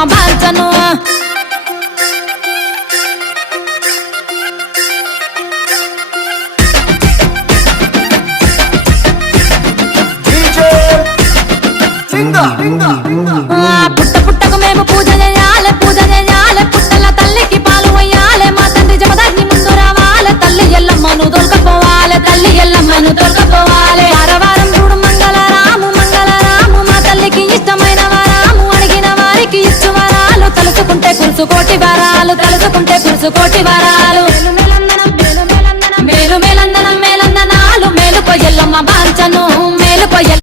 ఎల్లమ్మ బాంచను పుట్ట పుట్టకు మేము పూజ చేయాలి పుట్టల తల్లికి పాలు వయ్యాలి మా తండ్రి జమదాగ్ని ముందు రావాలి తల్లి ఎల్లమ్మను తొలకపోవాలి వారవారం చూడు మంగళరాము మా తల్లికి ఇష్టమైన వరాము అడిగిన వారికి ఇచ్చు వరాలు తలుచుకుంటే కురుసుకోటి వరాలు మేలు మేలందనం మేలందనాలు మేలుకో ఎల్లమ్మ బాంచను